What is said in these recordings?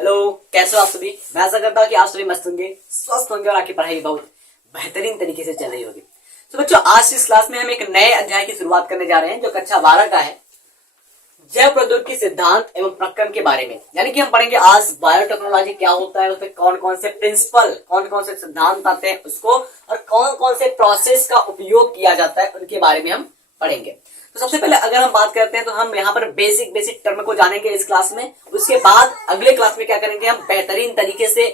Hello, कैसे हो आप सभी। मैं आशा करता हूँ कि आप सभी मस्त होंगे, स्वस्थ होंगे और आपकी पढ़ाई भी बहुत बेहतरीन तरीके से चल रही होगी। तो बच्चों, आज इस क्लास में हम एक नए अध्याय की शुरुआत करने जा रहे हैं जो कक्षा 12 का है, जैव प्रौद्योगिकी सिद्धांत एवं प्रक्रम के बारे में। यानी कि हम पढ़ेंगे आज बायोटेक्नोलॉजी क्या होता है, उसमें कौन कौन से प्रिंसिपल, कौन कौन से सिद्धांत आते हैं उसको, और कौन कौन से प्रोसेस का उपयोग किया जाता है उनके बारे में हम पढ़ेंगे। तो सबसे पहले अगर हम बात करते हैं तो हम यहाँ पर बेसिक टर्म को जानेंगे इस क्लास में। उसके बाद अगले क्लास में क्या करेंगे, हम बेहतरीन तरीके से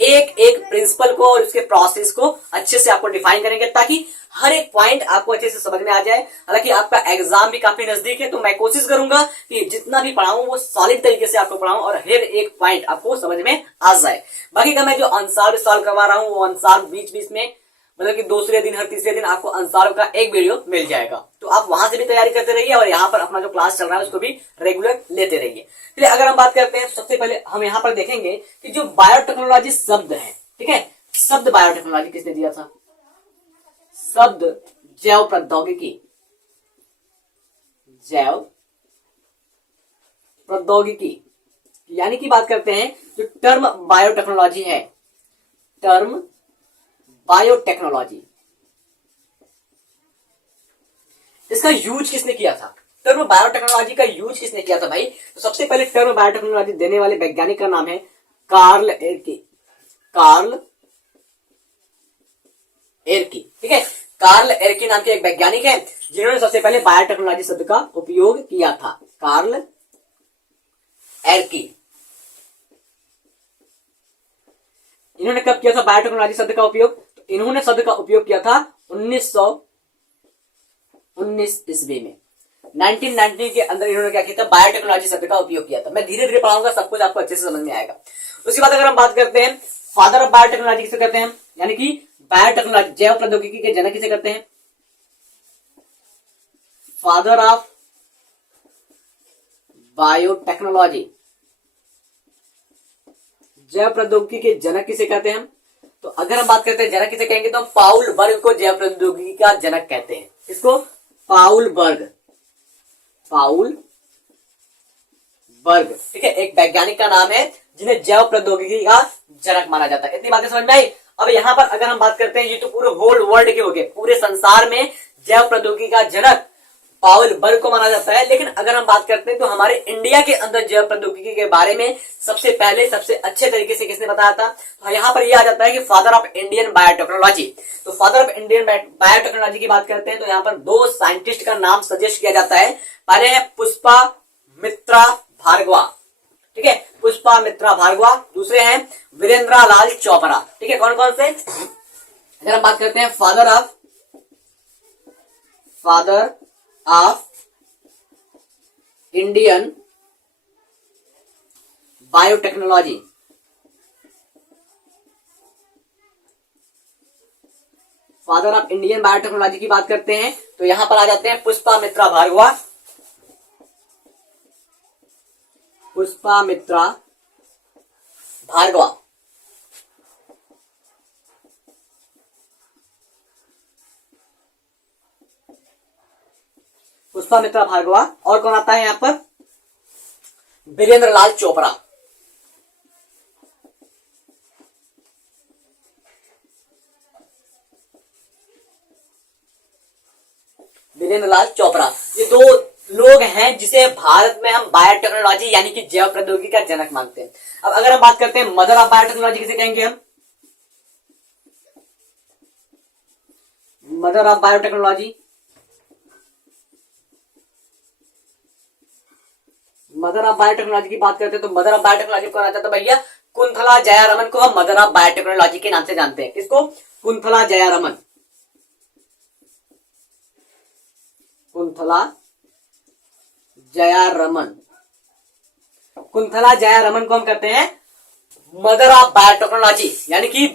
एक एक प्रिंसिपल को और उसके प्रोसेस को अच्छे से आपको डिफाइन करेंगे ताकि हर एक पॉइंट आपको अच्छे से समझ में आ जाए। हालांकि आपका एग्जाम भी काफी नजदीक है, तो मैं कोशिश करूंगा कि जितना भी पढ़ाऊं वो सॉलिड तरीके से आपको पढ़ाऊं और हर एक पॉइंट आपको समझ में आ जाए। बाकी का मैं जो आंसर सॉल्व करवा रहा हूं वो आंसर बीच बीच में, मतलब कि दूसरे दिन हर तीसरे दिन आपको आंसरों का एक वीडियो मिल जाएगा, तो आप वहां से भी तैयारी करते रहिए और यहाँ पर अपना जो क्लास चल रहा है उसको भी रेगुलर लेते रहिए। चलिए अगर हम बात करते हैं, सबसे पहले हम यहाँ पर देखेंगे कि जो बायोटेक्नोलॉजी शब्द है, ठीक है, शब्द बायोटेक्नोलॉजी किसने दिया था? शब्द जैव प्रौद्योगिकी, जैव प्रौद्योगिकी यानी कि बात करते हैं जो टर्म बायोटेक्नोलॉजी है, टर्म बायोटेक्नोलॉजी, इसका यूज किसने किया था? टर्म बायोटेक्नोलॉजी का यूज किसने किया था भाई? तो सबसे पहले टर्म बायोटेक्नोलॉजी देने वाले वैज्ञानिक का नाम है कार्ल एरकी, कार्ल एरकी, ठीक है। कार्ल एरकी नाम के एक वैज्ञानिक है जिन्होंने सबसे पहले बायोटेक्नोलॉजी शब्द का उपयोग किया था। कार्ल एरकी, इन्होंने कब किया था बायोटेक्नोलॉजी शब्द का उपयोग? तो इन्होंने शब्द का उपयोग किया था 1919 ईस्वी में, 1919 के अंदर इन्होंने क्या किया था, बायोटेक्नोलॉजी शब्द का उपयोग किया था। मैं धीरे धीरे पढ़ाऊंगा, सब कुछ आपको अच्छे से समझ में आएगा। उसके बाद अगर हम बात करते हैं फादर ऑफ बायोटेक्नोलॉजी किसे कहते हैं, यानी कि बायोटेक्नोलॉजी जैव प्रौद्योगिकी के जनक किसे कहते हैं? फादर ऑफ बायोटेक्नोलॉजी, जैव प्रौद्योगिकी के जनक किसे कहते हैं हम? तो अगर हम बात करते हैं जनक किसे कहेंगे तो हम पाउल बर्ग को जैव प्रौद्योगिकी का जनक कहते हैं। इसको पाउल बर्ग, पाउल बर्ग, ठीक है, एक वैज्ञानिक का नाम है जिन्हें जैव प्रौद्योगिकी का जनक माना जाता है। इतनी बातें समझ में आई। अब यहाँ पर अगर हम बात करते हैं, ये तो पूरे होल वर्ल्ड के हो गए, पूरे संसार में जैव प्रौद्योगिकी का जनक पाउल बर्ग को माना जाता है। लेकिन अगर हम बात करते हैं तो हमारे इंडिया के अंदर जैव प्रौद्योगिकी के बारे में सबसे पहले सबसे अच्छे तरीके से किसने बताया था? तो यहाँ पर यह आ जाता है कि फादर ऑफ इंडियन बायोटेक्नोलॉजी। तो फादर ऑफ इंडियन बायोटेक्नोलॉजी की बात करते हैं तो यहाँ पर दो साइंटिस्ट का नाम सजेस्ट किया जाता है। पहले है पुष्पा मित्रा भार्गवा, ठीक है, पुष्पा मित्रा भार्गवा। दूसरे हैं वीरेंद्र लाल चोपड़ा, ठीक है। कौन कौन से? अगर हम बात करते हैं father of Indian biotechnology, father of Indian biotechnology की बात करते हैं तो यहां पर आ जाते हैं पुष्पा मित्रा भार्गवा, पुष्पा मित्रा भार्गवा। पुष्पा मित्रा भार्गवा। और कौन आता है यहां पर? वीरेंद्र लाल चोपड़ा, वीरेंद्र लाल चोपड़ा। ये दो लोग हैं जिसे भारत में हम बायोटेक्नोलॉजी यानी कि जैव प्रौद्योगिकी का जनक मानते हैं। अब अगर हम बात करते हैं मदर ऑफ बायोटेक्नोलॉजी किसे कहेंगे हम? Mother of biotechnology, mother of biotechnology की बात करते हैं तो मदर ऑफ बायोटेक्नोलॉजी कौन आता है? तो भैया कुंथला जयारमन को हम मदर ऑफ बायोटेक्नोलॉजी के नाम से जानते हैं। किसको? कुंथला जयारमन, कुंथला जयारमन, कुंथला जयारमन को हम कहते हैं मदर ऑफ बायोटेक्नोलॉजी, यानी कि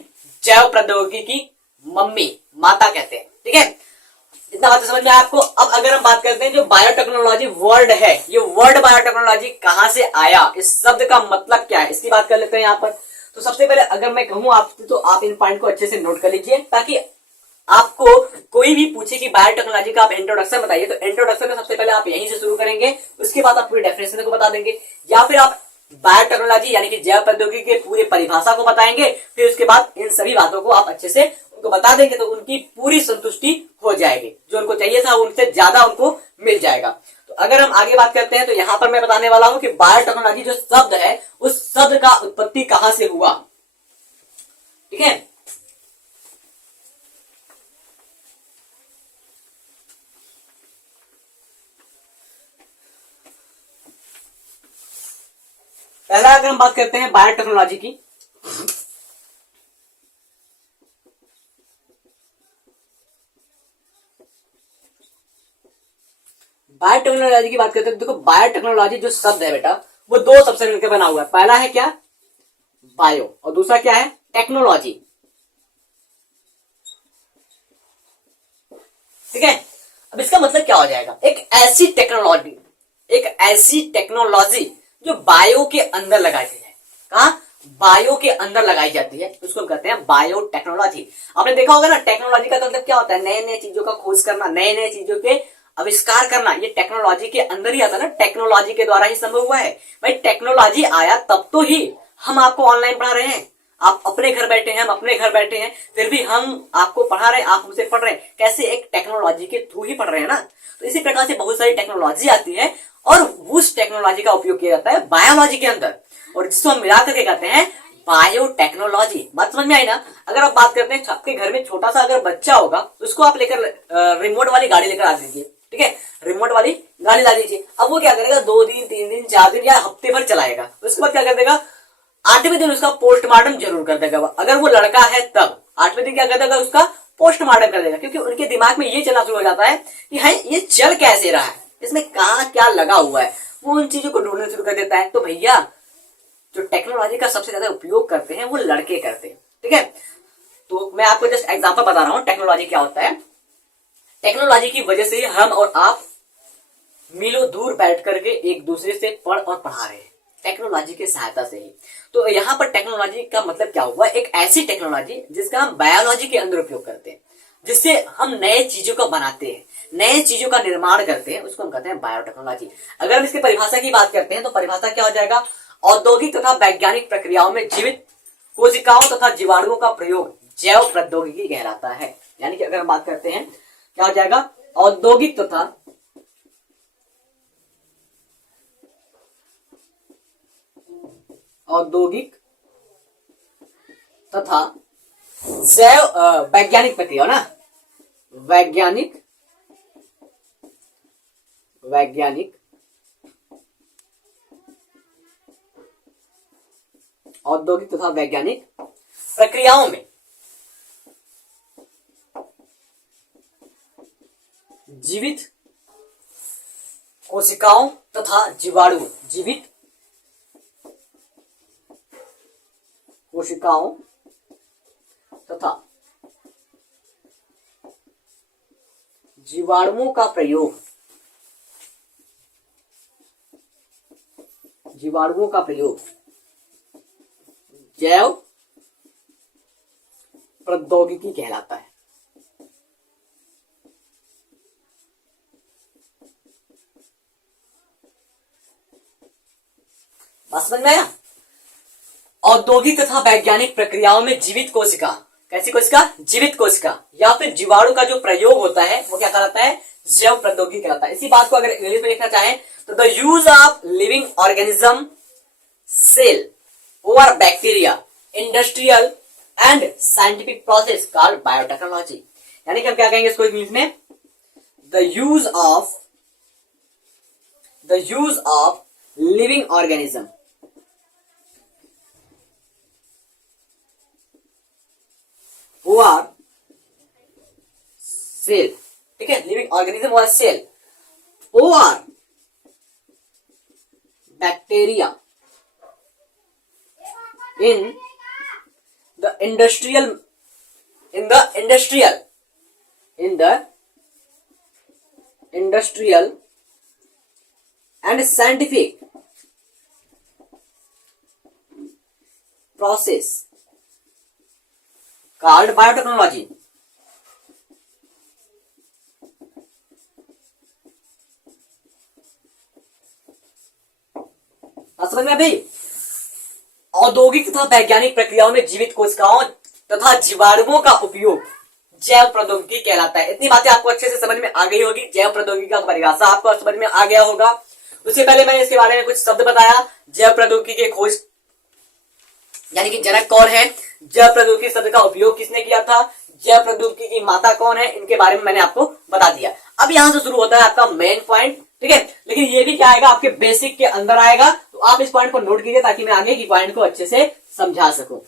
जैव प्रौद्योगिकी की मम्मी, माता कहते हैं, ठीक है। इतना बात समझ में आया आपको। अब अगर हम बात करते हैं जो बायोटेक्नोलॉजी वर्ड है, ये वर्ड बायोटेक्नोलॉजी कहां से आया, इस शब्द का मतलब क्या है, इसकी बात कर लेते हैं यहाँ पर। तो सबसे पहले अगर मैं कहूं आपसे तो आप इन पॉइंट को अच्छे से नोट कर लीजिए ताकि आपको कोई भी पूछे कि बायोटेक्नोलॉजी का आप इंट्रोडक्शन बताइए, तो इंट्रोडक्शन में सबसे पहले आप यहीं से शुरू करेंगे, उसके बाद आप पूरी डेफिनेशन को बता देंगे, या फिर आप बायोटेक्नोलॉजी यानी कि जैव प्रौद्योगिकी के पूरे परिभाषा को बताएंगे, फिर उसके बाद इन सभी बातों को आप अच्छे से उनको बता देंगे तो उनकी पूरी संतुष्टि हो जाएगी, जो उनको चाहिए था उनसे ज्यादा उनको मिल जाएगा। तो अगर हम आगे बात करते हैं तो यहां पर मैं बताने वाला हूं कि बायोटेक्नोलॉजी जो शब्द है उस शब्द का उत्पत्ति कहां से हुआ। ठीक है, पहला अगर हम बात करते हैं बायोटेक्नोलॉजी की, बायोटेक्नोलॉजी की बात करते हैं तो देखो बायोटेक्नोलॉजी जो शब्द है बेटा वो दो शब्द से मिलकर बना हुआ है। पहला है क्या, बायो, और दूसरा क्या है, टेक्नोलॉजी। ठीक है, अब इसका मतलब क्या हो जाएगा, एक ऐसी टेक्नोलॉजी जो बायो के अंदर लगाई जाती है। कहा, बायो के अंदर लगाई जाती है, उसको कहते हैं बायोटेक्नोलॉजी। आपने देखा होगा ना, टेक्नोलॉजी का मतलब क्या होता है, नए नए चीजों का खोज करना, नए नए चीजों के आविष्कार करना, ये टेक्नोलॉजी के अंदर ही आता है ना, टेक्नोलॉजी के द्वारा ही संभव हुआ है। भाई टेक्नोलॉजी आया तब तो ही हम आपको ऑनलाइन पढ़ा रहे हैं, आप अपने घर बैठे हैं, हम अपने घर बैठे हैं, फिर भी हम आपको पढ़ा रहे हैं, आप हमसे पढ़ रहे हैं, कैसे, एक टेक्नोलॉजी के थ्रू ही पढ़ रहे हैं ना। तो इसी प्रकार से बहुत सारी टेक्नोलॉजी आती है और उस टेक्नोलॉजी का उपयोग किया जाता है बायोलॉजी के अंदर, और जिसको हम मिला करके कहते हैं बायोटेक्नोलॉजी। बात समझ में आई ना। अगर आप बात करते हैं आपके घर में छोटा सा अगर बच्चा होगा, उसको आप लेकर रिमोट वाली गाड़ी लेकर आ दीजिए, ठीक है, रिमोट वाली गाड़ी ला दीजिए। अब वो क्या करेगा, 2 दिन 3 दिन 4 दिन या हफ्ते भर चलाएगा, उसके बाद क्या कर देगा, 8वें दिन उसका पोस्टमार्टम जरूर कर देगा। अगर वो लड़का है तब 8वें दिन क्या कर देगा, उसका पोस्टमार्टम कर देगा, क्योंकि उनके दिमाग में ये चलना शुरू हो जाता है कि है ये चल कैसे रहा है, इसमें कहाँ क्या लगा हुआ है, वो उन चीजों को ढूंढना शुरू कर देता है। तो भैया जो टेक्नोलॉजी का सबसे ज्यादा उपयोग करते हैं वो लड़के करते हैं। ठीक है, तो मैं आपको जस्ट एग्जांपल बता रहा हूं टेक्नोलॉजी क्या होता है। टेक्नोलॉजी की वजह से ही हम और आप मीलों दूर बैठ करके एक दूसरे से पढ़ और पढ़ा रहे हैं, टेक्नोलॉजी की सहायता से ही। तो यहाँ पर टेक्नोलॉजी का मतलब क्या हुआ, एक ऐसी टेक्नोलॉजी जिसका हम बायोलॉजी के अंदर उपयोग करते हैं, जिससे हम नए चीजों को बनाते हैं, नए चीजों का निर्माण करते हैं, उसको हम कहते हैं बायोटेक्नोलॉजी। अगर हम इसकी परिभाषा की बात करते हैं तो परिभाषा क्या हो जाएगा, औद्योगिक तथा वैज्ञानिक प्रक्रियाओं में जीवित कोशिकाओं तथा जीवाणुओं का प्रयोग जैव प्रौद्योगिकी कहलाता है। यानी कि अगर हम बात करते हैं क्या हो जाएगा, औद्योगिक तथा जैव वैज्ञानिक प्रक्रिया ना, वैज्ञानिक औद्योगिक तथा वैज्ञानिक प्रक्रियाओं में जीवित कोशिकाओं तथा जीवाणु, जीवित कोशिकाओं तथा जीवाणुओं का प्रयोग, जैव प्रौद्योगिकी कहलाता है। बात समझ में आया। औद्योगिक तथा वैज्ञानिक प्रक्रियाओं में जीवित कोशिका, कैसी कोशिका, जीवित कोशिका या फिर जीवाणु का जो प्रयोग होता है वो क्या कहलाता है, जैव प्रौद्योगिकी कहलाता है। इसी बात को अगर इंग्लिश में लिखना चाहें तो the use of living organism, cell और bacteria, industrial and scientific process called biotechnology. यानी कि हम क्या कहेंगे इसको इंग्लिश में, the use of living organism और सेल, ठीक है, लिविंग ऑर्गेनिज्म और सेल और bacteria in the industrial and scientific process called biotechnology. समझ में भाई। औद्योगिक तथा वैज्ञानिक प्रक्रियाओं में जीवित कोशिकाओं तथा जीवाणुओं का उपयोग जैव प्रौद्योगिकी कहलाता है। इतनी बातें आपको अच्छे से समझ में आ गई होगी। जैव प्रौद्योगिकी का परिभाषा आपको समझ में आ गया होगा। उससे पहले मैंने इसके बारे में कुछ शब्द बताया। जैव प्रौद्योगिकी के खोज यानी कि जनक कौन है, जैव प्रौद्योगिकी शब्द का उपयोग किसने किया था, जैव प्रौद्योगिकी की माता कौन है, इनके बारे में मैंने आपको बता दिया। अब यहां से शुरू होता है आपका मेन पॉइंट, ठीक है। लेकिन ये भी क्या आएगा, आपके बेसिक के अंदर आएगा, तो आप इस पॉइंट को नोट कीजिए ताकि मैं आगे की पॉइंट को अच्छे से समझा सकूं।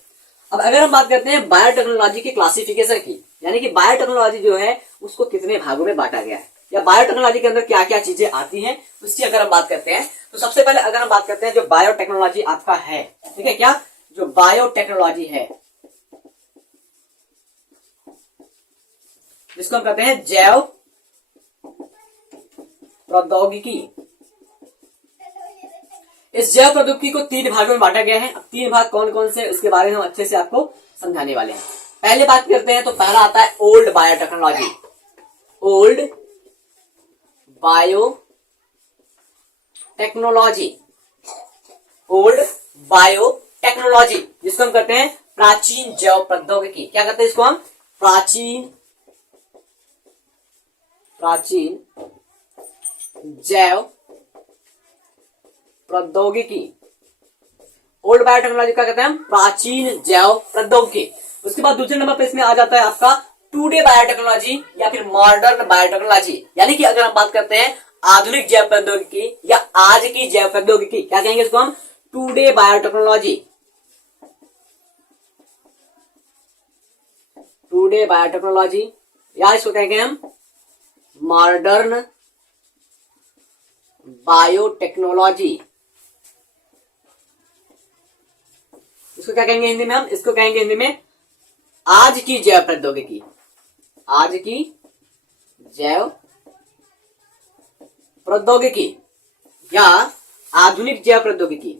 अब अगर हम बात करते हैं बायोटेक्नोलॉजी की क्लासिफिकेशन की, यानी कि बायोटेक्नोलॉजी जो है उसको कितने भागों में बांटा गया है, या बायोटेक्नोलॉजी के अंदर क्या क्या चीजें आती हैं, उसकी अगर हम बात करते हैं तो सबसे पहले अगर हम बात करते हैं जो बायोटेक्नोलॉजी आपका है, ठीक है, क्या जो बायोटेक्नोलॉजी है जिसको हम कहते हैं जैव प्रौद्योगिकी, इस जैव प्रौद्योगिकी को 3 भागों में बांटा गया है। अब 3 भाग कौन कौन से, उसके बारे में हम अच्छे से आपको समझाने वाले हैं। पहले बात करते हैं तो पहला आता है old biotechnology, old biotechnology, old biotechnology जिसको हम कहते हैं प्राचीन जैव प्रौद्योगिकी। क्या कहते हैं इसको हम, प्राचीन जैव प्रौद्योगिकी। ओल्ड बायोटेक्नोलॉजी का कहते हैं हम प्राचीन जैव प्रौद्योगिकी। उसके बाद दूसरे नंबर पे इसमें आ जाता है आपका टुडे बायोटेक्नोलॉजी या फिर मॉडर्न बायोटेक्नोलॉजी, यानी कि अगर हम बात करते हैं आधुनिक जैव प्रौद्योगिकी या आज की जैव प्रौद्योगिकी, क्या कहेंगे इसको हम, टुडे बायोटेक्नोलॉजी, टुडे बायोटेक्नोलॉजी, या इसको कहेंगे हम मॉडर्न बायोटेक्नोलॉजी। इसको क्या कहेंगे हिंदी में हम, इसको कहेंगे हिंदी में आज की जैव प्रौद्योगिकी, आज की जैव प्रौद्योगिकी या आधुनिक जैव प्रौद्योगिकी,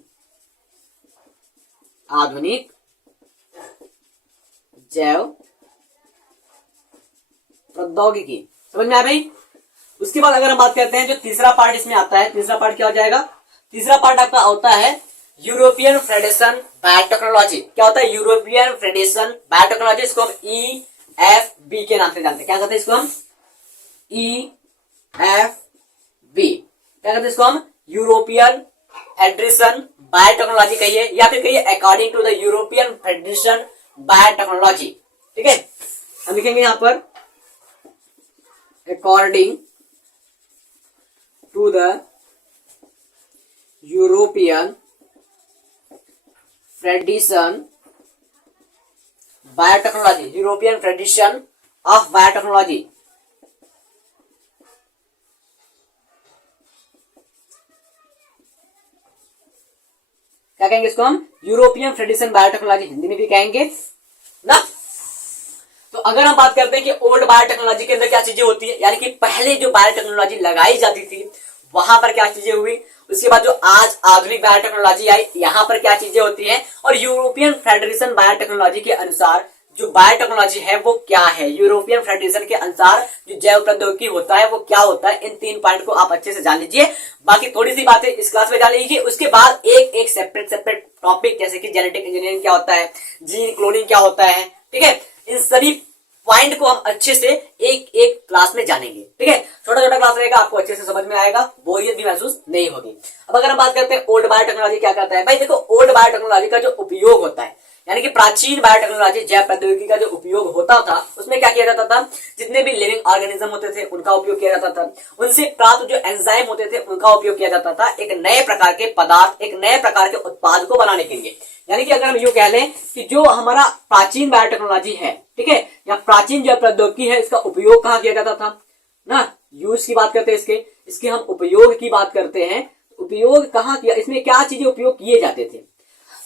आधुनिक जैव प्रौद्योगिकी। समझ में आ भाई। उसके बाद अगर हम बात करते हैं जो तीसरा पार्ट इसमें आता है, तीसरा पार्ट क्या हो जाएगा, तीसरा पार्ट आपका होता है यूरोपियन फेडरेशन बायोटेक्नोलॉजी। क्या होता है, यूरोपियन फेडरेशन बायोटेक्नोलॉजी, इसको हम EFB के नाम से जानते हैं। क्या कहते हैं इसको हम, EFB। क्या कहते हैं इसको हम, यूरोपियन फेडरेशन बायोटेक्नोलॉजी कहिए, या फिर कहिए according to the European federation biotechnology, ठीक है। हम लिखेंगे यहां पर according to the European federation biotechnology, European federation of biotechnology. क्या कहेंगे इसको हम, यूरोपियन फेडरेशन बायोटेक्नोलॉजी, हिंदी में भी कहेंगे ना। तो अगर हम बात करते हैं कि ओल्ड बायोटेक्नोलॉजी के अंदर क्या चीजें होती है, यानी कि पहले जो बायोटेक्नोलॉजी लगाई जाती थी वहां पर क्या चीजें हुई, उसके बाद जो आज आधुनिक बायोटेक्नोलॉजी आई यहां पर क्या चीजें होती हैं, और यूरोपियन फेडरेशन बायोटेक्नोलॉजी के अनुसार जो बायोटेक्नोलॉजी है वो क्या है, यूरोपियन फेडरेशन के अनुसार जो जैव प्रौद्योगिकी होता है वो क्या होता है। इन 3 पॉइंट को आप अच्छे से जान लीजिए। बाकी थोड़ी सी बातें इस क्लास में जान लीजिए। उसके बाद एक एक सेपरेट टॉपिक जैसे कि जेनेटिक इंजीनियरिंग क्या होता है, जीन क्लोनिंग क्या होता है, ठीक है, इन सभी पॉइंट को हम अच्छे से एक एक क्लास में जानेंगे, ठीक है। छोटा छोटा क्लास रहेगा, आपको अच्छे से समझ में आएगा, बोरियत भी महसूस नहीं होगी। अब अगर हम बात करते हैं ओल्ड बायोटेक्नोलॉजी क्या करता है, भाई देखो ओल्ड बायोटेक्नोलॉजी का जो उपयोग होता है, यानी कि प्राचीन बायोटेक्नोलॉजी जैव प्रौद्योगिकी का जो उपयोग होता था उसमें क्या किया जाता था, जितने भी लिविंग ऑर्गेनिज्म होते थे उनका उपयोग किया जाता था, उनसे प्राप्त जो एंजाइम होते थे उनका उपयोग किया जाता था एक नए प्रकार के पदार्थ, एक नए प्रकार के उत्पाद को बनाने के लिए। यानी कि अगर हम यूं कह लें कि जो हमारा प्राचीन बायोटेक्नोलॉजी है, ठीक है, या प्राचीन जैव प्रौद्योगिकी है, इसका उपयोग कहाँ किया जाता था ना, यूज की बात करते हैं इसके हम उपयोग की बात करते हैं, उपयोग कहाँ किया, इसमें क्या चीजें उपयोग किए जाते थे।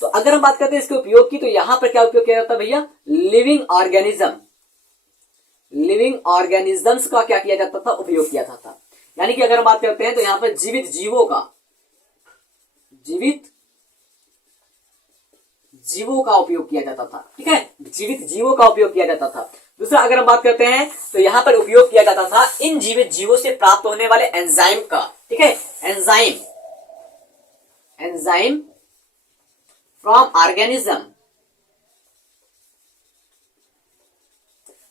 तो अगर हम बात करते हैं इसके उपयोग की, तो यहां पर क्या उपयोग किया जाता है भैया, लिविंग ऑर्गेनिज्म, लिविंग ऑर्गेनिजम्स का क्या किया जाता था, उपयोग किया जाता था। यानी कि अगर हम बात करते हैं तो यहां पर जीवित जीवों का उपयोग किया जाता था, ठीक है, जीवित जीवों का उपयोग किया जाता था। दूसरा अगर हम बात करते हैं तो यहां पर उपयोग किया जाता था इन जीवित जीवों से प्राप्त होने वाले एंजाइम का, ठीक है, एंजाइम फ्रॉम ऑर्गेनिज्म,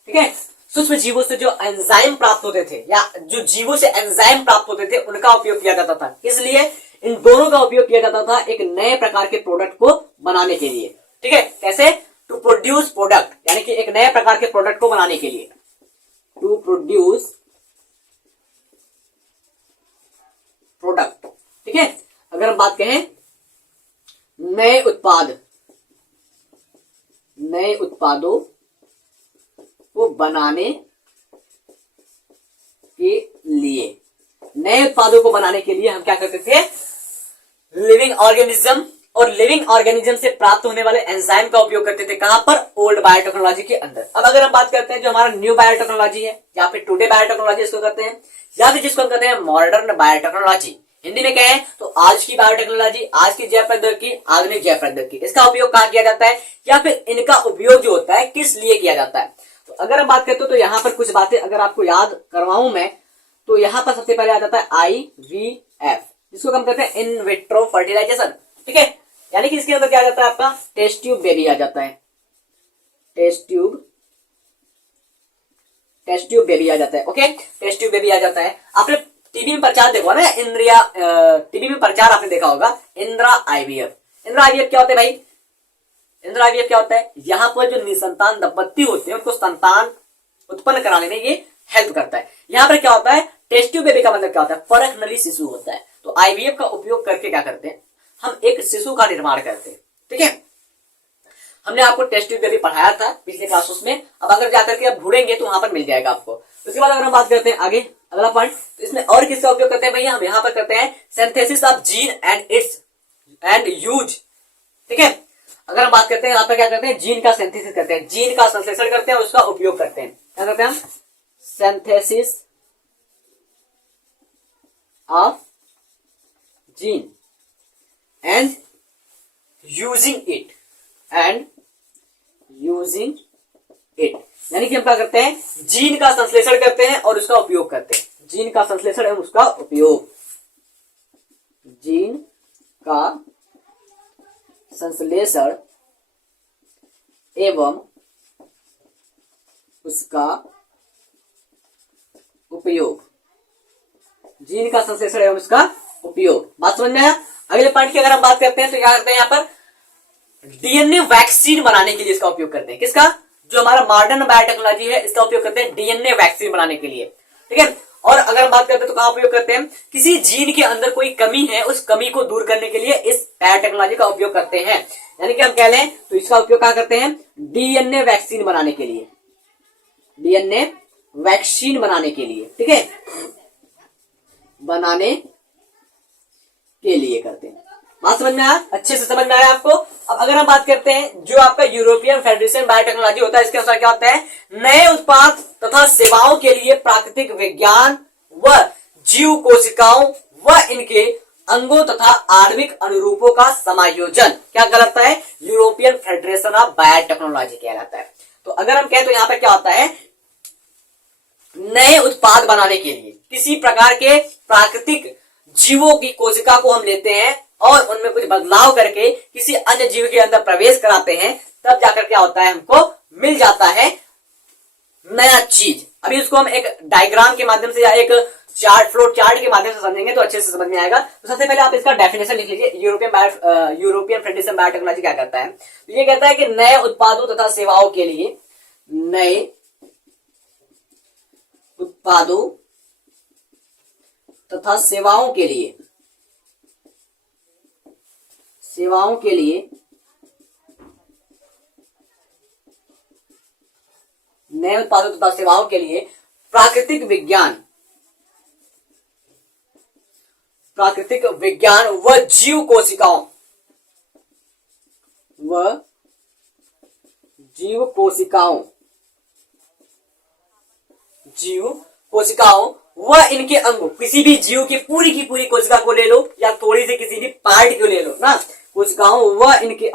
ठीक है। सूक्ष्म जीवों से जो एंजाइम प्राप्त होते थे या जो जीवों से एंजाइम प्राप्त होते थे उनका उपयोग किया जाता था। इसलिए इन दोनों का उपयोग किया जाता था एक नए प्रकार के प्रोडक्ट को बनाने के लिए, ठीक है। कैसे? टू प्रोड्यूस प्रोडक्ट, यानी कि एक नए प्रकार के प्रोडक्ट को बनाने के लिए, टू प्रोड्यूस प्रोडक्ट, ठीक है। अगर हम बात कहें नए उत्पादों को बनाने के लिए, नए उत्पादों को बनाने के लिए हम क्या करते थे? लिविंग ऑर्गेनिज्म और लिविंग ऑर्गेनिज्म से प्राप्त होने वाले एंजाइम का उपयोग करते थे। कहां पर? ओल्ड बायोटेक्नोलॉजी के अंदर। अब अगर हम बात करते हैं जो हमारा न्यू बायोटेक्नोलॉजी है या फिर टुडे बायोटेक्नोलॉजी इसको करते हैं, या फिर जिसको हम कहते हैं मॉडर्न बायोटेक्नोलॉजी, हिंदी में क्या है तो आज की बायोटेक्नोलॉजी, आज की जैव प्रौद्योगिकी, आधुनिक जैव प्रौद्योगिकी, इसका उपयोग कहां किया जाता है या फिर इनका उपयोग जो होता है किस लिए किया जाता है? तो अगर हम बात करते हो तो यहां पर कुछ बातें अगर आपको याद करवाऊं मैं, तो यहां पर सबसे पहले आ जाता है IVF, जिसको हम कहते हैं इन विट्रो फर्टिलाइजेशन, ठीक है। यानी कि इसके अंदर क्या आ जाता है आपका टेस्ट ट्यूब बेबी आ जाता है, टेस्ट ट्यूब बेबी आ जाता है, ओके। टेस्ट ट्यूब बेबी आ जाता है। आपने टीवी में प्रचार देखा ना, टीवी में प्रचार आपने देखा होगा इंदिरा IVF। इंदिरा IVF क्या होता है भाई? इंदिरा IVF क्या होता है? यहाँ पर जो निसंतान दंपत्ति होते हैं उनको संतान उत्पन्न कराने में ये हेल्प करता है। यहाँ पर क्या होता है? टेस्ट ट्यूब बेबी का मतलब क्या होता है? परख नली शिशु होता है। तो IVF का उपयोग करके क्या करते हैं? हम एक शिशु का निर्माण करते हैं, ठीक है। हमने आपको टेस्ट ट्यूब बेबी पढ़ाया था पिछले क्लासेस में, अब अगर जाकर के आप ढूंढेंगे तो वहां पर मिल जाएगा आपको। उसके बाद अगर हम बात करते हैं आगे अगला पॉइंट, तो इसमें और किसका उपयोग करते हैं भैया? हम यहाँ पर करते हैं synthesis of gene and use, ठीक है। अगर हम बात करते हैं यहाँ पर क्या करते हैं? जीन का सिंथेसिस करते हैं, जीन का संश्लेषण करते हैं और उसका उपयोग करते हैं। क्या करते हैं हम? Synthesis of gene and using it यानी कि हम क्या करते हैं? जीन का संश्लेषण करते हैं और उसका उपयोग करते हैं। जीन का संश्लेषण एवं उसका उपयोग, जीन का संश्लेषण एवं उसका उपयोग, जीन का संश्लेषण एवं उसका उपयोग। बात समझ में आया? अगले पॉइंट की अगर हम बात करते हैं तो क्या करते हैं? यहाँ पर DNA वैक्सीन बनाने के लिए इसका उपयोग करते हैं। किसका? जो हमारा मॉडर्न बायोटेक्नोलॉजी है इसका उपयोग करते हैं DNA वैक्सीन बनाने के लिए, ठीक है। और अगर हम बात करते हैं तो कहां उपयोग करते हैं? किसी जीन के अंदर कोई कमी है उस कमी को दूर करने के लिए इस बायोटेक्नोलॉजी का उपयोग करते हैं। यानी कि हम कह लें तो इसका उपयोग क्या करते हैं? DNA वैक्सीन बनाने के लिए, DNA वैक्सीन बनाने के लिए, ठीक है, बनाने के लिए करते हैं। बात समझ में आया? अच्छे से समझ में आया आपको? अब अगर हम बात करते हैं जो आपका यूरोपियन फेडरेशन बायोटेक्नोलॉजी होता है, इसके अनुसार क्या होता है? नए उत्पाद तथा सेवाओं के लिए प्राकृतिक विज्ञान व जीव कोशिकाओं व इनके अंगों तथा आणविक अनुरूपों का समायोजन क्या कहलाता है? यूरोपियन फेडरेशन ऑफ बायोटेक्नोलॉजी कहलाता है। तो अगर हम कहें तो यहाँ पर क्या होता है? नए उत्पाद बनाने के लिए किसी प्रकार के प्राकृतिक जीवों की कोशिका को हम लेते हैं और उनमें कुछ बदलाव करके किसी अन्य जीव के अंदर प्रवेश कराते हैं, तब जाकर क्या होता है? हमको मिल जाता है नया चीज। अभी उसको हम एक डायग्राम के माध्यम से या एक फ्लो चार्ट के माध्यम से समझेंगे तो अच्छे से समझ में आएगा। तो सबसे पहले आप इसका डेफिनेशन लिख लीजिए। यूरोपियन फेडरेशन बायोटेक्नोलॉजी क्या करता है? तो ये कहता है कि नए उत्पादों तथा सेवाओं के लिए, नए उत्पादों तथा सेवाओं के लिए नए उत्पादों तथा सेवाओं के लिए प्राकृतिक विज्ञान व जीव कोशिकाओं व इनके अंगों, किसी भी जीव की पूरी कोशिका को ले लो या थोड़ी सी किसी भी पार्ट को ले लो ना, कोशिकाओं व इनके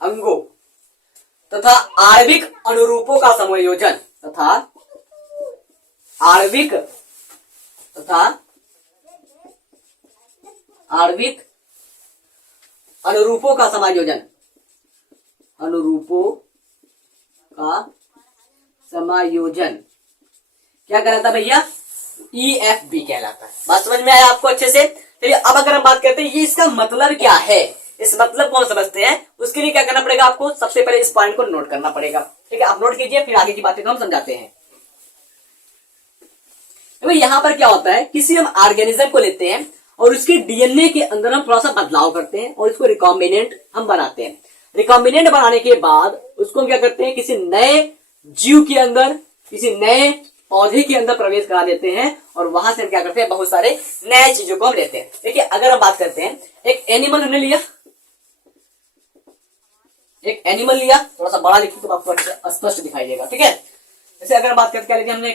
अंगों तथा आणविक अनुरूपों का समायोजन आणविक अनुरूपों का समायोजन, अनुरूपों का समायोजन क्या कहलाता भैया? EFB कहलाता है। बात समझ में आया आपको अच्छे से? चलिए अब अगर हम बात करते हैं ये इसका मतलब क्या है, इस मतलब को हम समझते हैं, उसके लिए क्या करना पड़ेगा आपको? सबसे पहले इस पॉइंट को नोट करना पड़ेगा। ठीक है, आप नोट कीजिए, फिर आगे की बातें को हम समझाते हैं। तो यहाँ पर क्या होता है, किसी हम ऑर्गेनिज्म को लेते हैं और उसके डीएनए के अंदर हम थोड़ा सा बदलाव करते हैं और इसको रिकॉम्बिनेंट हम बनाते हैं। रिकॉम्बिनेंट बनाने के बाद उसको हम क्या करते हैं, किसी नए जीव के अंदर, किसी नए पौधे के अंदर प्रवेश करा देते हैं और वहां से हम क्या करते हैं, बहुत सारे नए चीजों को हम लेते हैं। देखिए अगर हम बात करते हैं, एक एनिमल हमने लिया, एक एनिमल लिया, थोड़ा सा बड़ा लिखिए तो आपको स्पष्ट दिखाई देगा। ठीक है, जैसे अगर हम बात करते हैं, हमने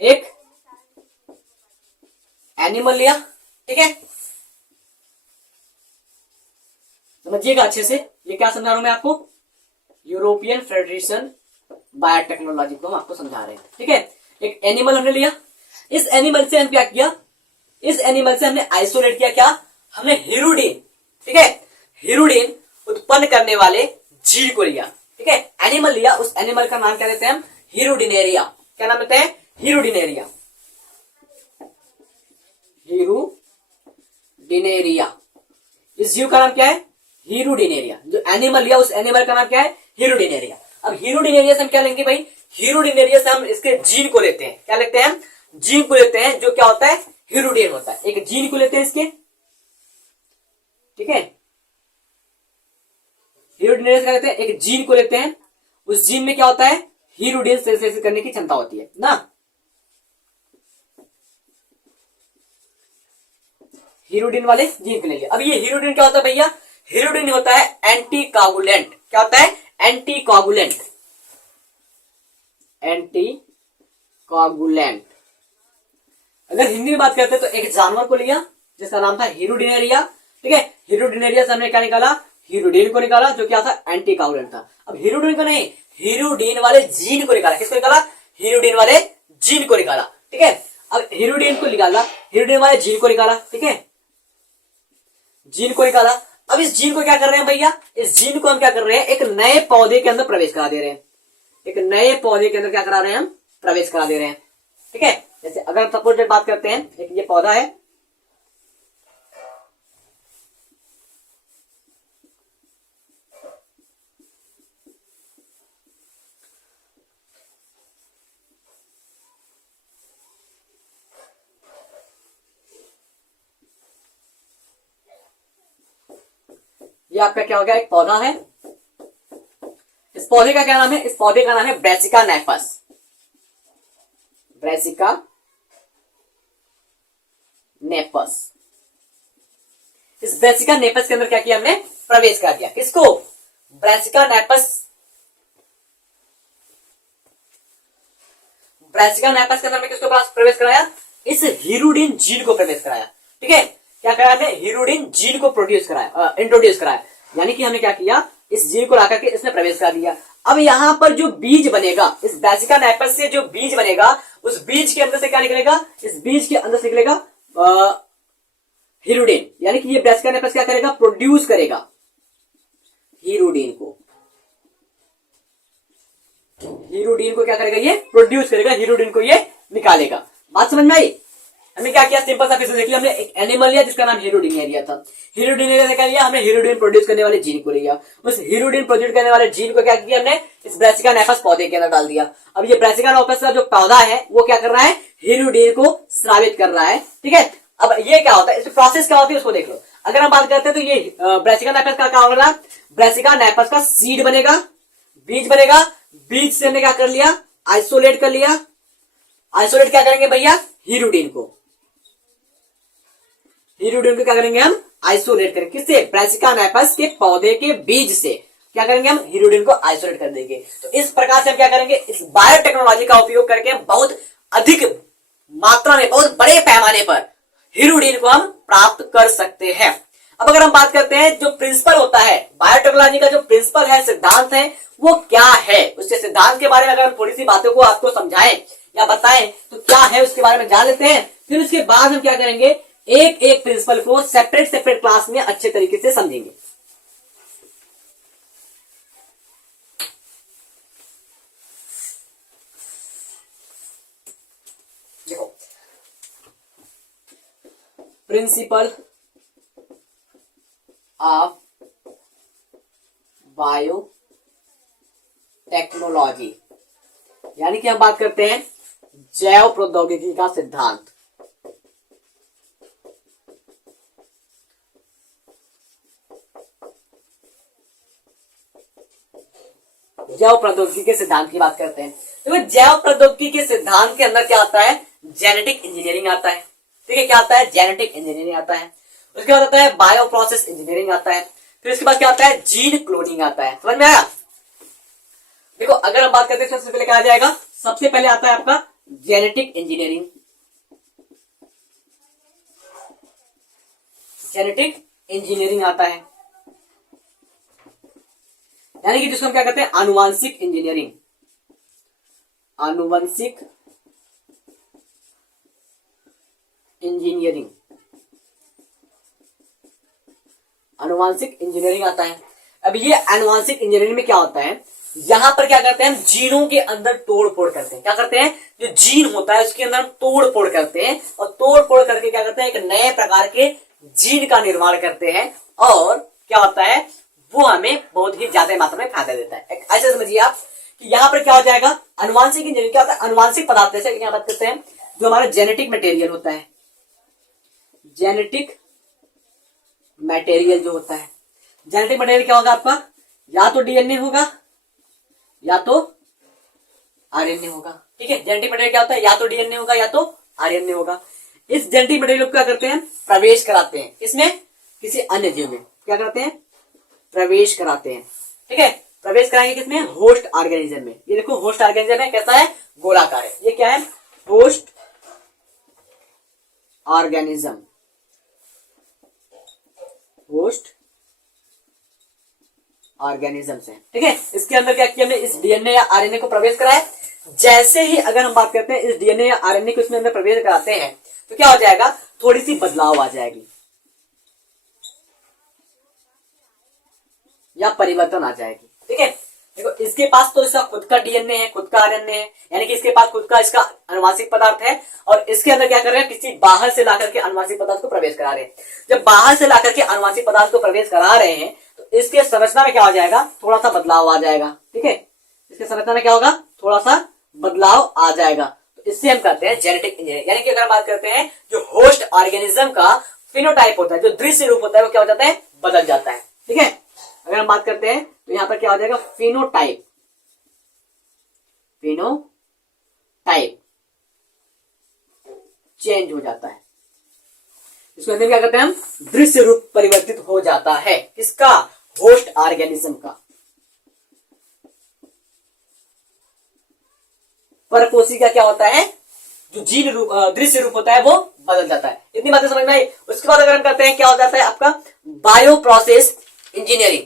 एक एनिमल लिया। ठीक है, समझिएगा अच्छे से, ये क्या समझा रहा हूं मैं आपको? यूरोपियन फेडरेशन बायोटेक्नोलॉजी को हम आपको समझा रहे हैं। ठीक है, एक एनिमल हमने लिया, इस एनिमल से हम क्या किया, इस एनिमल से हमने आइसोलेट किया, क्या? हमने हीरोडिन, ठीक है, हीरोडिन उत्पन्न करने वाले जीव को लिया। ठीक है, एनिमल लिया, उस एनिमल का नाम क्या देते हैं हम? हीरोडिनेरिया। क्या नाम देते हैं? हीरोडिनेरिया। हीरोडिनेरिया, इस जीव का नाम क्या है? हीरोडिनेरिया। जो एनिमल लिया उस एनिमल का नाम क्या है? हीरोडिनेरिया। अब हीरोडिनेरिया से हम क्या लेंगे भाई? हीरोडिनेरिया से हम इसके जीन को लेते हैं। क्या लेते हैं हम? जीन को लेते हैं, जो क्या होता है? हीरोडिन होता है। एक जीन को लेते हैं इसके, ठीक है, हीरोडिनेरिया से क्या लेते हैं? एक जीन को लेते हैं, उस जीन में क्या होता है? हीरोडिन सिंथेसिस करने की क्षमता होती है ना। हीरोडिन वाले जीन को ले लिया। अब ये हीरोडिन क्या होता है भैया? हीरोडिन होता है एंटी कोगुलेंट। क्या होता है? Anti coagulant. Anti coagulant. अगर हिंदी में बात करते हैं तो एक जानवर को लिया जिसका नाम था हीरोडिनेरिया। ठीक है, हीरोडिनेरिया से हमने क्या निकाला? हीरोडिन को निकाला, जो क्या था? एंटी कोगुलेंट था। अब हीरोडिन को नहीं, हीरोडिन वाले जीन को निकाला। किसको निकाला? हीरोडिन वाले जीन को निकाला। ठीक है, अब हीरोडिन को निकाला, हीरोडिन वाले जीन को निकाला। ठीक है, जीन को निकाला। अब इस जीन को क्या कर रहे हैं भैया? इस जीन को हम क्या कर रहे हैं? एक नए पौधे के अंदर प्रवेश करा दे रहे हैं। एक नए पौधे के अंदर क्या करा रहे हैं हम? प्रवेश करा दे रहे हैं। ठीक है, जैसे अगर हम सपोज बात करते हैं, एक ये पौधा है, ये आपका क्या हो गया? एक पौधा है। इस पौधे का क्या नाम है? इस पौधे का नाम है ब्रैसिका नेपस। Brassica napus. इस ब्रैसिका नेपस के अंदर क्या किया हमने? प्रवेश कर दिया। किसको? Brassica napus. ब्रैसिका नेपस के अंदर में किसको प्रवेश कराया? इस हीरोडिन जीन को प्रवेश कराया। ठीक है, क्या कराया हमने? हीरोडिन जीन को प्रोड्यूस कराया, इंट्रोड्यूस कराया। यानी कि हमने क्या किया? इस जीन को लाकर के इसमें प्रवेश कर दिया। अब यहां पर जो बीज बनेगा, इस ब्रैसिका नेपस से जो बीज बनेगा, उस बीज के अंदर से क्या निकलेगा? इस बीज के अंदर से निकलेगा हीरोडिन। यानी कि ये ब्रैसिका नेपस क्या करेगा? प्रोड्यूस करेगा हीरोडिन को। हीरोडिन को क्या करेगा? ये प्रोड्यूस करेगा, हीरोडिन को ये निकालेगा। बात समझ में आई? हमने क्या किया? सिंपल सा फिर से देख लिया। हमने एक एनिमल लिया जिसका नाम हीरोडिनेरिया था। हीरोडिनेरिया ने क्या लिया? हमने हीरोडिन प्रोड्यूस करने वाले जीन को लिया। उस हीरोडिन प्रोड्यूस करने वाले जीन को क्या किया हमने? इस ब्रैसिका नेपस पौधे के अंदर डाल दिया। अब ये ब्रैसिका नेपस का जो पौधा है वो क्या कर रहा है? हीरोडिन को स्रावित कर रहा है। ठीक है, अब ये क्या होता है? इस प्रोसेस क्या होती है उसको देख लो। अगर हम बात करते हैं तो ये ब्रैसिका नेपस का क्या होगा? ब्रैसिका नेपस का सीड बनेगा, बीज बनेगा। बीज से हमने क्या कर लिया? आइसोलेट कर लिया। आइसोलेट क्या करेंगे भैया? हीरोडिन को। हीरोडिन को क्या करेंगे हम? आइसोलेट करेंगे। किससे? ब्रैसिका नेपस के पौधे के बीज से क्या करेंगे हम? हीरोडिन को आइसोलेट कर देंगे। तो इस प्रकार से हम क्या करेंगे? इस बायोटेक्नोलॉजी का उपयोग करके हम बहुत अधिक मात्रा में, बहुत बड़े पैमाने पर हीरोडिन को हम प्राप्त कर सकते हैं। अब अगर हम बात करते हैं जो प्रिंसिपल होता है बायोटेक्नोलॉजी का, जो प्रिंसिपल है, सिद्धांत है, वो क्या है? उसके सिद्धांत के बारे में अगर हम थोड़ी सी बातों को आपको समझाएं या बताएं तो क्या है उसके बारे में जान लेते हैं। फिर उसके बाद हम क्या करेंगे एक एक प्रिंसिपल को सेपरेट सेपरेट क्लास में अच्छे तरीके से समझेंगे। देखो, प्रिंसिपल ऑफ बायो टेक्नोलॉजी, यानी कि हम बात करते हैं जैव प्रौद्योगिकी का सिद्धांत। जैव प्रौद्योगिकी के सिद्धांत की बात करते हैं। तो जैव प्रौद्योगिकी के सिद्धांत के अंदर क्या आता है? जेनेटिक इंजीनियरिंग आता है। ठीक है, क्या आता है? जेनेटिक इंजीनियरिंग आता है। उसके बाद आता है बायो प्रोसेस इंजीनियरिंग आता है। फिर उसके बाद क्या आता है? जीन क्लोनिंग आता है। समझ में आया? देखो, अगर हम बात करते हैं सबसे पहले क्या आ जाएगा? सबसे पहले आता है आपका जेनेटिक इंजीनियरिंग। जेनेटिक इंजीनियरिंग आता है, यानी कि जिसको हम क्या कहते हैं? आनुवांशिक इंजीनियरिंग। आनुवंशिक इंजीनियरिंग, आनुवांशिक इंजीनियरिंग आता है। अब ये आनुवांशिक इंजीनियरिंग में क्या होता है? यहां पर क्या करते हैं? हम जीनों के अंदर तोड़ फोड़ करते हैं। क्या करते हैं? जो जीन होता है उसके अंदर हम तोड़ फोड़ करते हैं, और तोड़ फोड़ करके क्या करते हैं? एक नए प्रकार के जीन का निर्माण करते हैं, और क्या होता है? वो हमें बहुत ही ज्यादा मात्रा में फायदा देता है। ऐसे समझिए आप कि यहाँ पर क्या हो जाएगा? आनुवांशिक इंजीनियरिंग क्या होता है? आनुवांशिक पदार्थ, जैसे यहाँ बात करते हैं जो हमारा जेनेटिक मटेरियल होता है, जेनेटिक मटेरियल जो होता है, जेनेटिक मटेरियल क्या होगा आपका? या तो डीएनए होगा या तो आरएनए होगा। ठीक है, जेनेटिक मटेरियल क्या होता है? या तो डीएनए होगा या तो आरएनए होगा। इस जेनेटिक मटेरियल को क्या करते हैं? प्रवेश कराते हैं। इसमें किसी अन्य जीव में क्या करते हैं? प्रवेश कराते हैं। ठीक है, प्रवेश कराएंगे किसमें? होस्ट ऑर्गेनिज्म में। ये देखो, होस्ट ऑर्गेनिज्म है, कैसा है? गोलाकार है। ये क्या है? Host organism. होस्ट ऑर्गेनिज्म से। ठीक है, इसके अंदर क्या किया हमने? इस डीएनए या आरएनए को प्रवेश कराया। जैसे ही अगर हम बात करते हैं इस डीएनए या आरएनए को इसमें अंदर प्रवेश कराते हैं, तो क्या हो जाएगा? थोड़ी सी बदलाव आ जाएगी या परिवर्तन आ जाएगी। ठीक है, देखो, इसके पास तो इसका खुद का डीएनए है, खुद का आरएनए है, यानी कि इसके पास खुद का इसका अनुवांशिक पदार्थ है, और इसके अंदर क्या कर रहे हैं? किसी बाहर से लाकर के अनुवांशिक पदार्थ को प्रवेश करा रहे हैं। जब बाहर से लाकर के अनुवांशिक पदार्थ को प्रवेश करा रहे हैं, तो इसके संरचना में क्या हो जाएगा? थोड़ा सा बदलाव आ जाएगा। ठीक है, इसके संरचना में क्या होगा? थोड़ा सा बदलाव आ जाएगा। तो इससे हम कहते हैं जेनेटिक इंजीनियरिंग। यानी कि अगर हम बात करते हैं जो होस्ट ऑर्गेनिज्म का फिनोटाइप होता है, जो दृश्य रूप होता है, वो क्या हो जाता है? बदल जाता है। ठीक है, अगर हम बात करते हैं तो यहां पर क्या हो जाएगा? फिनोटाइप। फिनोटाइप चेंज हो जाता है। इसको अंदर क्या करते हैं हम? दृश्य रूप परिवर्तित हो जाता है। किसका? होस्ट ऑर्गेनिज्म का। परपोषी का क्या होता है? जो जीन रूप दृश्य रूप होता है वो बदल जाता है। इतनी बातें समझ में आई। उसके बाद अगर हम करते हैं, क्या हो जाता है आपका? Bio process engineering.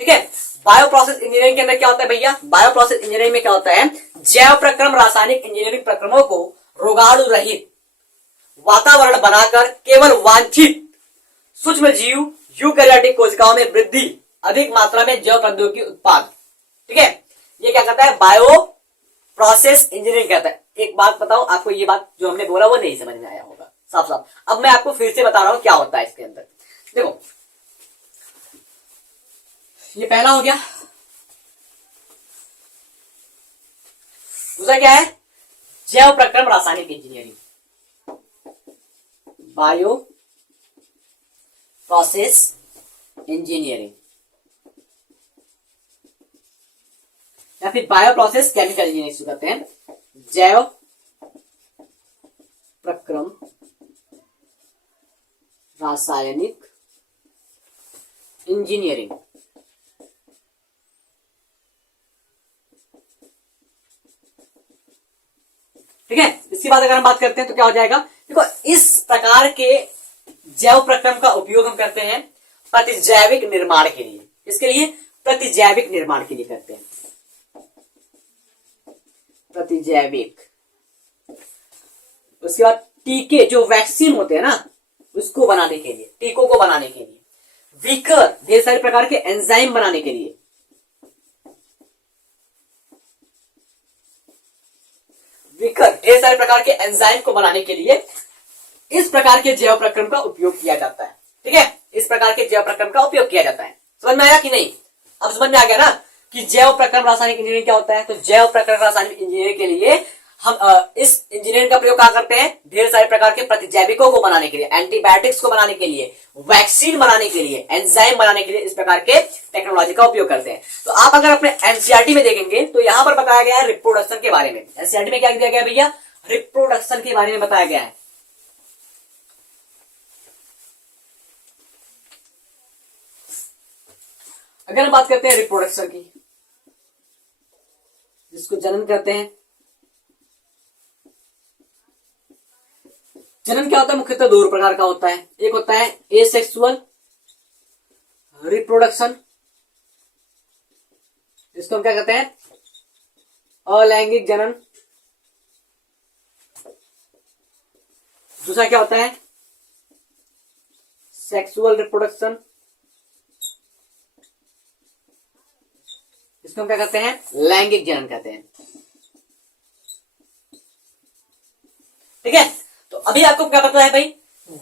ठीक है, बायो प्रोसेस इंजीनियरिंग के अंदर क्या होता है भैया? बायो प्रोसेस इंजीनियरिंग में क्या होता है? जैव प्रक्रम रासायनिक इंजीनियरिंग प्रक्रमों को रोगाणु रहित वातावरण बनाकर केवल वांछित सूक्ष्म जीव यूकैरियोटिक कोशिकाओं में वृद्धि, अधिक मात्रा में जैव प्रौद्योगिकी उत्पाद। ठीक है, ये क्या कहता है? बायो प्रोसेस इंजीनियरिंग कहता है। एक बात बताओ आपको, ये बात जो हमने बोला वो नहीं समझ में आया होगा साफ साफ। अब मैं आपको फिर से बता रहा हूं क्या होता है इसके अंदर। देखो, ये पहला हो गया। दूसरा क्या है? जैव प्रक्रम रासायनिक इंजीनियरिंग, बायो प्रोसेस इंजीनियरिंग, या फिर बायो प्रोसेस केमिकल इंजीनियरिंग कहते हैं। जैव प्रक्रम रासायनिक इंजीनियरिंग। ठीक है, इसके बाद अगर हम बात करते हैं तो क्या हो जाएगा? देखो, इस प्रकार के जैव प्रक्रम का उपयोग हम करते हैं प्रतिजैविक निर्माण के लिए। इसके लिए प्रतिजैविक निर्माण के लिए करते हैं। प्रतिजैविक। उसके बाद टीके जो वैक्सीन होते हैं ना, उसको बनाने के लिए, टीकों को बनाने के लिए। वीकर, ढेर सारे प्रकार के एंजाइम बनाने के लिए। वीकर, ढेर सारे प्रकार के एंजाइम को बनाने के लिए इस प्रकार के जैव प्रक्रम का उपयोग किया जाता है। ठीक है, इस प्रकार के जैव प्रक्रम का उपयोग किया जाता है। समझ में आया कि नहीं? अब समझ में आ गया ना कि जैव प्रक्रम रासायनिक इंजीनियरिंग क्या होता है। तो जैव प्रक्रम रासायनिक इंजीनियरिंग के लिए हम इस इंजीनियरिंग का प्रयोग क्या करते हैं, ढेर सारे प्रकार के प्रतिजैविकों को बनाने के लिए, एंटीबायोटिक्स को बनाने के लिए, वैक्सीन बनाने के लिए, एंजाइम बनाने के लिए इस प्रकार के टेक्नोलॉजी का उपयोग करते हैं। तो आप अगर अपने एनसीईआरटी में देखेंगे तो यहां पर बताया गया है रिप्रोडक्शन के बारे में। एनसीईआरटी में क्या दिया गया भैया, रिप्रोडक्शन के बारे में बताया गया है। अगर हम बात करते हैं रिप्रोडक्शन की, जिसको जनन कहते हैं। जनन क्या होता है, मुख्यतः दो प्रकार का होता है। एक होता है एसेक्सुअल रिप्रोडक्शन, इसको हम क्या कहते हैं, अलैंगिक जनन। दूसरा क्या होता है, सेक्सुअल रिप्रोडक्शन, इसको हम क्या कहते हैं, लैंगिक जनन कहते हैं। ठीक है, तो अभी आपको क्या पता है भाई,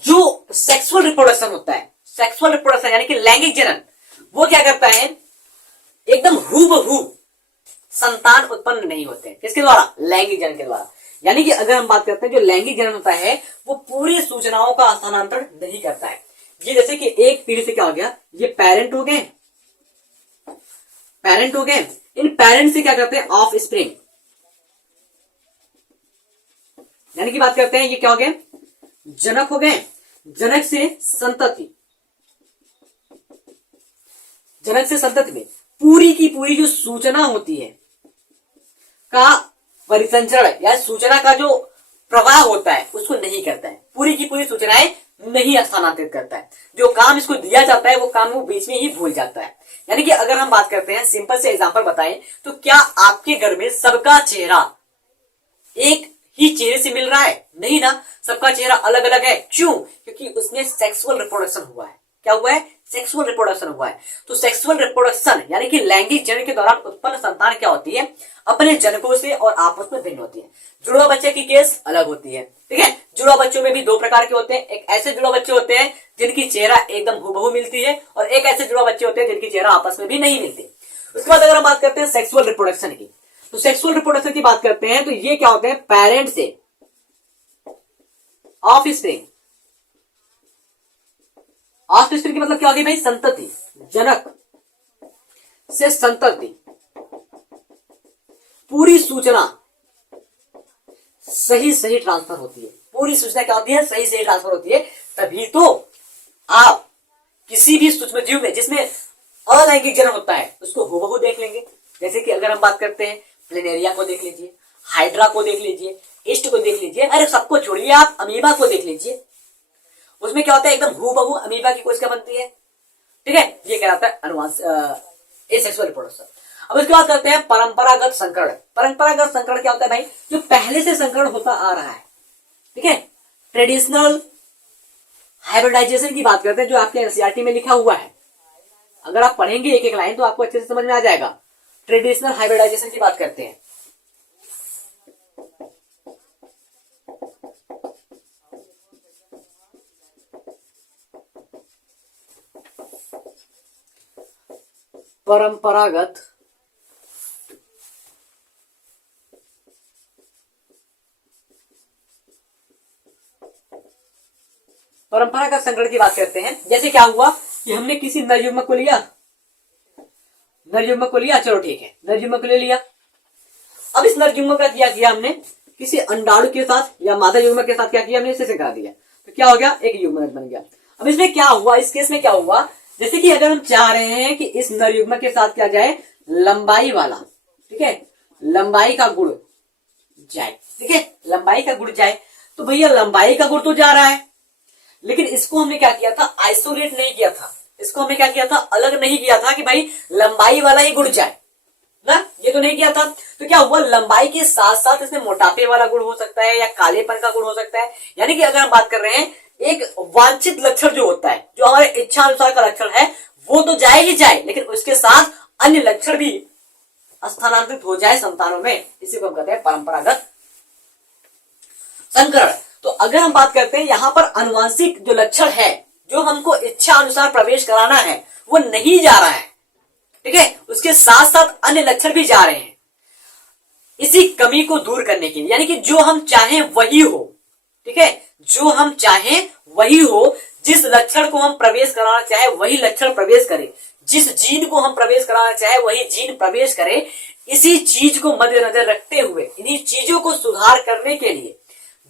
जो सेक्सुअल रिप्रोडक्शन होता है, सेक्सुअल रिप्रोडक्शन यानी कि लैंगिक जनन, वो क्या करता है, एकदम हूबहू संतान उत्पन्न नहीं होते हैं। किसके द्वारा, लैंगिक जनन के द्वारा। यानी कि अगर हम बात करते हैं जो लैंगिक जनन होता है वो पूरी सूचनाओं का हस्तांतरण नहीं करता है। ये जैसे कि एक पीढ़ी से क्या हो गया, ये पेरेंट हो गए, पेरेंट हो गए, इन पेरेंट से क्या करते हैं, ऑफ स्प्रिंग, यानी कि बात करते हैं ये क्या हो गए, जनक हो गए, जनक से संतति, जनक से संतति में पूरी की पूरी जो सूचना होती है का परिसंचरण या सूचना का जो प्रवाह होता है उसको नहीं करता है, पूरी की पूरी सूचनाएं नहीं हस्तांतरित करता है। जो काम इसको दिया जाता है वो काम वो बीच में ही भूल जाता है। यानी कि अगर हम बात करते हैं, सिंपल से एग्जांपल बताएं, तो क्या आपके घर में सबका चेहरा एक ही चेहरे से मिल रहा है? नहीं ना, सबका चेहरा अलग अलग है। क्यों? क्योंकि उसमें सेक्सुअल रिप्रोडक्शन हुआ है। क्या हुआ है? सेक्सुअल रिप्रोडक्शन हुआ है। तो सेक्सुअल रिप्रोडक्शन यानी कि लैंगिक जनन के दौरान उत्पन्न संतान क्या होती है, अपने जनकों से और आपस में भिन्न होती है। जुड़वा बच्चे की केस अलग होती है। ठीक है, जुड़वा बच्चों में भी दो प्रकार के होते हैं। एक ऐसे जुड़वा बच्चे होते हैं जिनकी चेहरा एकदम हूबहू मिलती है, और एक ऐसे जुड़वा बच्चे होते हैं जिनकी चेहरा आपस में भी नहीं मिलती। उसके बाद अगर हम बात करते हैं सेक्सुअल रिप्रोडक्शन की, तो सेक्सुअल रिप्रोडक्शन की बात करते हैं तो ये क्या होते हैं, पेरेंट से ऑफ स्प्रिंग, ऑफ स्प्रिंग की मतलब क्या होगी भाई, संतति, जनक से संतति, पूरी सूचना सही सही ट्रांसफर होती है। पूरी सूचना क्या होती है, सही सही ट्रांसफर होती है। तभी तो आप किसी भी सूक्ष्म जीव में जिसमें अलैंगिक जनन होता है उसको हूबहू देख लेंगे। जैसे कि अगर हम बात करते हैं प्लेनेरिया को देख लीजिए, हाइड्रा को देख लीजिए, ईस्ट को देख लीजिए, अरे सबको छोड़िए, आप अमीबा को देख लीजिए, उसमें क्या होता है, एकदम हूबहू अमीबा की कोशिका बनती है। ठीक है, ये कहलाता है अनुवांशिक एसेक्सुअल रिप्रोडक्शन। अब इसके बाद करते हैं परंपरागत संकरण। परंपरागत संकरण क्या होता है भाई, जो पहले से संकरण होता आ रहा है। ठीक है, ट्रेडिशनल हाइब्रिडाइजेशन की बात करते हैं, जो आपके एनसीईआरटी में लिखा हुआ है। अगर आप पढ़ेंगे एक एक लाइन तो आपको अच्छे से समझ में आ जाएगा। ट्रेडिशनल हाइब्रिडाइजेशन की बात करते हैं। परंपरागत संकरण की बात करते हैं। जैसे क्या हुआ कि हमने किसी नर युग्मक को लिया, चलो ठीक है, नर युग्मक को ले लिया। अब इस नर युग्मक का क्या किया हमने, किसी अंडाणु के साथ या मादा युग्मक के साथ क्या किया हमने, इसे करा दिया, तो क्या हो गया, एक युग्मक बन गया। अब इसमें क्या हुआ, इस केस में क्या हुआ, जैसे कि अगर हम चाह रहे हैं कि इस नर युग्मक के साथ क्या जाए, लंबाई वाला, ठीक है, लंबाई का गुण जाए। ठीक है, लंबाई का गुण जाए, तो भैया लंबाई का गुण तो जा रहा है, लेकिन इसको हमने क्या किया था, आइसोलेट नहीं किया था। इसको हमने क्या किया था, अलग नहीं किया था कि भाई लंबाई वाला ही गुण जाए ना, ये तो नहीं किया था। तो क्या हुआ, लंबाई के साथ साथ इसमें मोटापे वाला गुण हो सकता है या कालेपन का गुण हो सकता है। यानी कि अगर हम बात कर रहे हैं एक वांछित लक्षण जो होता है, जो हमारे इच्छा अनुसार का लक्षण है, वो तो जाए ही जाए, लेकिन उसके साथ अन्य लक्षण भी स्थानांतरित हो जाए संतानों में, इसी को हम कहते हैं परंपरागत संकरण। तो अगर हम बात करते हैं यहां पर आनुवांशिक जो लक्षण है, जो हमको इच्छा अनुसार प्रवेश कराना है, वो नहीं जा रहा है, ठीक है, उसके साथ साथ अन्य लक्षण भी जा रहे हैं इसी कमी को दूर करने के लिए, यानी कि जो हम चाहें वही हो, ठीक है, जो हम चाहें वही हो, जिस लक्षण को हम प्रवेश कराना चाहे वही लक्षण प्रवेश करे, जिस जीन को हम प्रवेश कराना चाहे वही जीन प्रवेश करे। इसी चीज को मद्देनजर रखते हुए इन्हीं चीजों को सुधार करने के लिए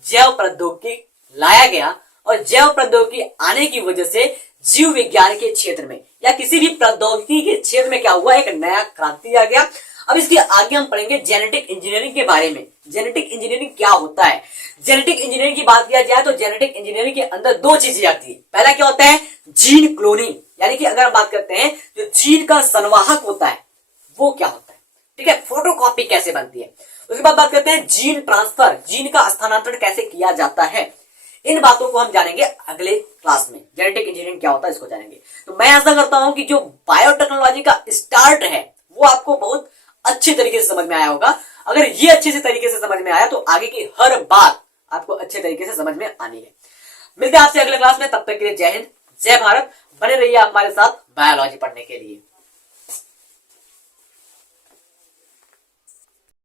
जैव प्रौद्योगिकी लाया गया, और जैव प्रौद्योगिकी आने की वजह से जीव विज्ञान के क्षेत्र में या किसी भी प्रौद्योगिकी के क्षेत्र में क्या हुआ, एक नया क्रांति आ गया। अब इसके आगे हम पढ़ेंगे जेनेटिक इंजीनियरिंग के बारे में। जेनेटिक इंजीनियरिंग क्या होता है? जेनेटिक इंजीनियरिंग की बात किया जाए तो जेनेटिक इंजीनियरिंग के अंदर दो चीजें आती है। पहला क्या होता है? जीन क्लोनिंग, यानी कि अगर हम बात करते हैं जो जीन का संवाहक होता है वो क्या होता है, ठीक है, फोटोकॉपी कैसे बनती है। उसके बाद बात करते हैं जीन ट्रांसफर, जीन का स्थानांतरण कैसे किया जाता है। इन बातों को हम जानेंगे अगले क्लास में। जेनेटिक इंजीनियरिंग क्या होता है इसको जानेंगे। तो मैं आशा करता हूं कि जो बायोटेक्नोलॉजी का स्टार्ट है वो आपको बहुत अच्छे तरीके से समझ में आया होगा। अगर ये अच्छे से तरीके से समझ में आया तो आगे की हर बात आपको अच्छे तरीके से समझ में आनी है। मिलते हैं आपसे अगले क्लास में, तब तक के लिए जय हिंद, जय भारत। बने रहिए हमारे साथ बायोलॉजी पढ़ने के लिए।